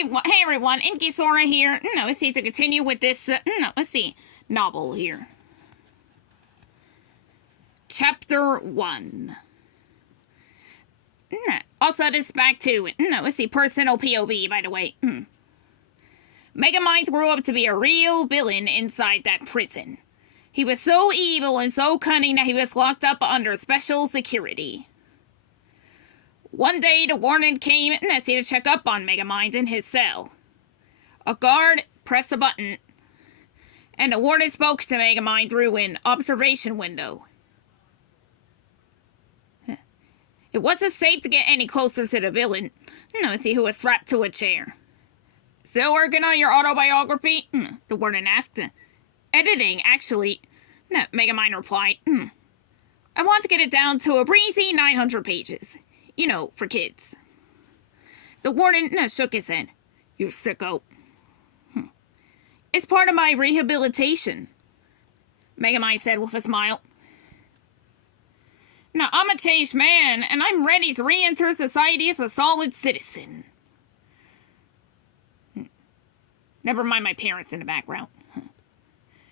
Hey everyone, InkySora here. Let's see, to continue with this, novel here. Chapter 1. Also, this back to, personal POV, by the way. Megamind grew up to be a real villain inside that prison. He was so evil and so cunning that he was locked up under special security. One day, the warden came to check up on Megamind in his cell. A guard pressed a button, and the warden spoke to Megamind through an observation window. It wasn't safe to get any closer to the villain, who was strapped to a chair. Still working on your autobiography? The warden asked. Editing, actually, Megamind replied. I want to get it down to a breezy 900 pages. For kids. The warden shook his head. You sicko. It's part of my rehabilitation, Megamind said with a smile. Now, I'm a changed man, and I'm ready to re-enter society as a solid citizen. Never mind my parents in the background.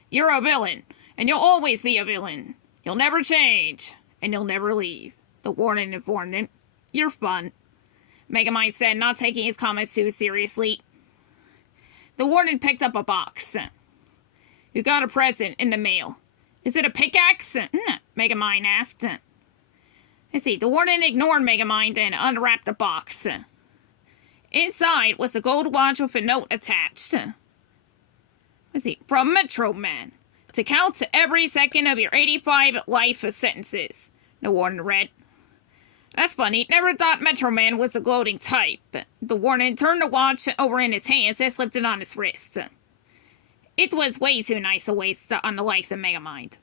You're a villain, and you'll always be a villain. You'll never change, and you'll never leave. The warden informed him. You're fun, Megamind said, not taking his comments too seriously. The warden picked up a box. You got a present in the mail. Is it a pickaxe? Megamind asked. The warden ignored Megamind and unwrapped the box. Inside was a gold watch with a note attached. From Metro Man. To count every second of your 85 life sentences, the warden read. That's funny. Never thought Metro Man was a gloating type. The warden turned the watch over in his hands and slipped it on his wrist. It was way too nice a waste on the likes of Megamind.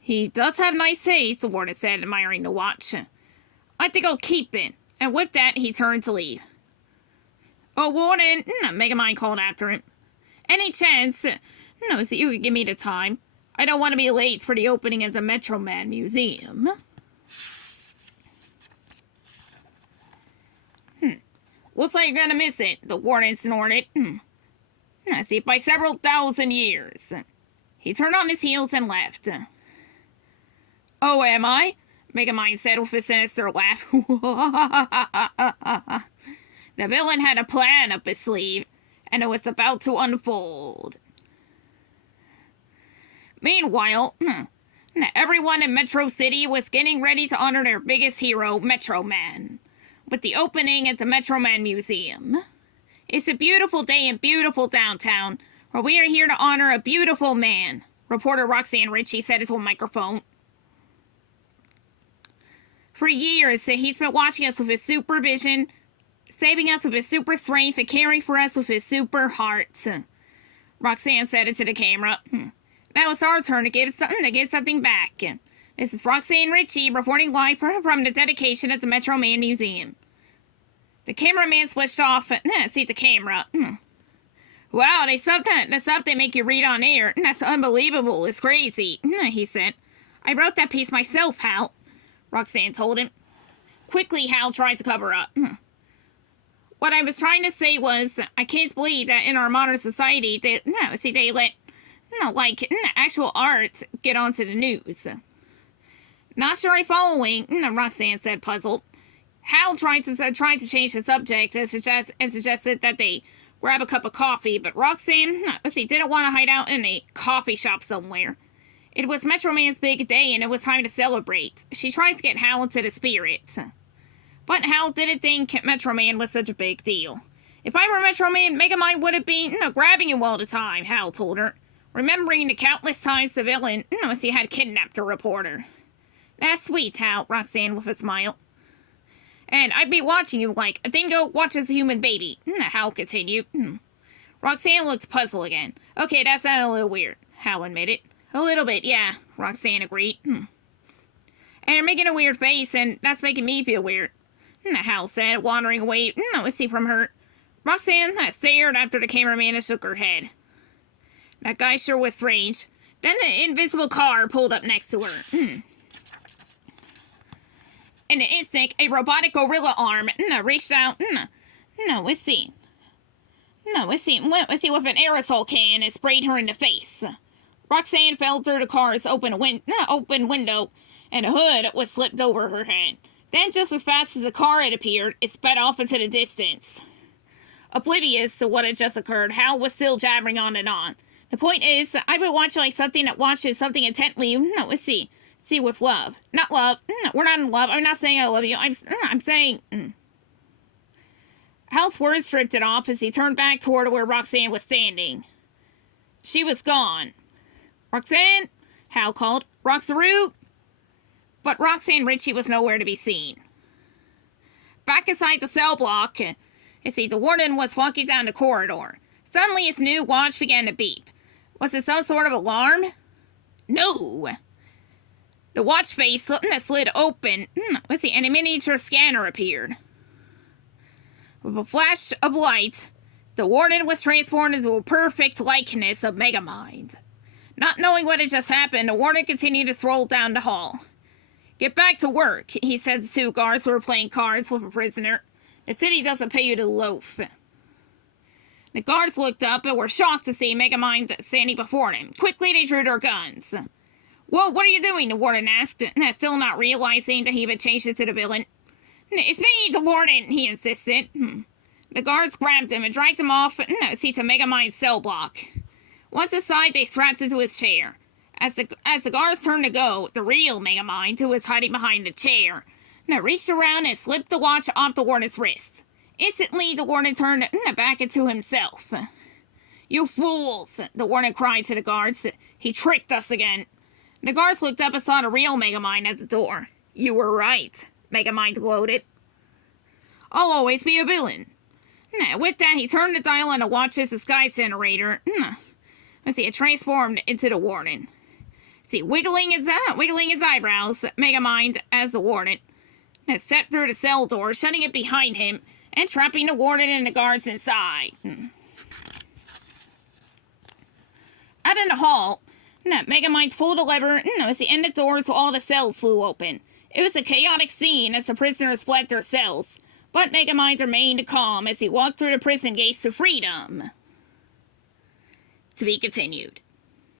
He does have nice taste, the warden said, admiring the watch. I think I'll keep it. And with that, he turned to leave. Oh, warden, Megamind called after him. Any chance, so you could give me the time? I don't want to be late for the opening of the Metro Man Museum. Looks like you're gonna miss it, the warden snorted. By several thousand years. He turned on his heels and left. Oh, am I? Megamind said with a sinister laugh. The villain had a plan up his sleeve, and it was about to unfold. Meanwhile, everyone in Metro City was getting ready to honor their biggest hero, Metro Man, with the opening at the Metro Man Museum. It's a beautiful day in beautiful downtown, where we are here to honor a beautiful man, reporter Roxanne Ritchie said into a microphone. For years, he's been watching us with his supervision, saving us with his super strength, and caring for us with his super heart. Roxanne said into the camera. Now it's our turn to give something back. This is Roxanne Ritchie reporting live from the dedication at the Metro Man Museum. The cameraman switched off. See the camera. Wow, the stuff they make you read on air. That's unbelievable. It's crazy, he said. I wrote that piece myself, Hal, Roxanne told him. Quickly, Hal tried to cover up. What I was trying to say was, I can't believe that in our modern society, they let, actual art get onto the news. Not sure I'm following, Roxanne said, puzzled. Hal tried to change the subject and suggested that they grab a cup of coffee, but Roxanne, didn't want to hide out in a coffee shop somewhere. It was Metro Man's big day, and it was time to celebrate. She tried to get Hal into the spirit. But Hal didn't think Metro Man was such a big deal. If I were Metro Man, Megamind would have been, grabbing you all the time, Hal told her, remembering the countless times the villain, he had kidnapped a reporter. That's sweet, Hal, Roxanne with a smile. And I'd be watching you like a dingo watches a human baby, Hal continued. Roxanne looked puzzled again. Okay, that sounded a little weird, Hal admitted. A little bit, yeah, Roxanne agreed. And you're making a weird face, and that's making me feel weird, Hal said, wandering away, from her. Roxanne stared after the cameraman and shook her head. That guy sure was strange. Then an invisible car pulled up next to her. In an instant, a robotic gorilla arm reached out No, let's see. With an aerosol can and sprayed her in the face. Roxanne fell through the car's open window, and the hood was slipped over her head. Then, just as fast as the car had appeared, it sped off into the distance. Oblivious to what had just occurred, Hal was still jabbering on and on. The point is, I've been watching like something that watches something intently. No, let's see. See, with love. Not love. No, we're not in love. I'm not saying I love you. I'm saying... Hal's words drifted off as he turned back toward where Roxanne was standing. She was gone. Roxanne? Hal called. Roxaroo? But Roxanne Ritchie was nowhere to be seen. Back inside the cell block, the warden was walking down the corridor. Suddenly his new watch began to beep. Was it some sort of alarm? No. The watch face slid open, and a miniature scanner appeared. With a flash of light, the warden was transformed into a perfect likeness of Megamind. Not knowing what had just happened, the warden continued to stroll down the hall. Get back to work, he said to two guards who were playing cards with a prisoner. The city doesn't pay you to loaf. The guards looked up and were shocked to see Megamind standing before them. Quickly, they drew their guns. Whoa, what are you doing? The warden asked, still not realizing that he had changed into the villain. It's me, the warden, he insisted. The guards grabbed him and dragged him off to Megamind's cell block. Once inside, they strapped him to his chair. As the guards turned to go, the real Megamind, who was hiding behind the chair, reached around and slipped the watch off the warden's wrist. Instantly, the warden turned back into himself. You fools, the warden cried to the guards. He tricked us again. The guards looked up and saw the real Megamind at the door. You were right, Megamind gloated. I'll always be a villain. With that, he turned the dial on the watch's disguise generator. It transformed into the warden. Wiggling his eyebrows, Megamind as the warden stepped through the cell door, shutting it behind him and trapping the warden and the guards inside. Out in the hall, Megamind pulled a lever and the doors to all the cells flew open. It was a chaotic scene as the prisoners fled their cells, but Megamind remained calm as he walked through the prison gates to freedom. To be continued.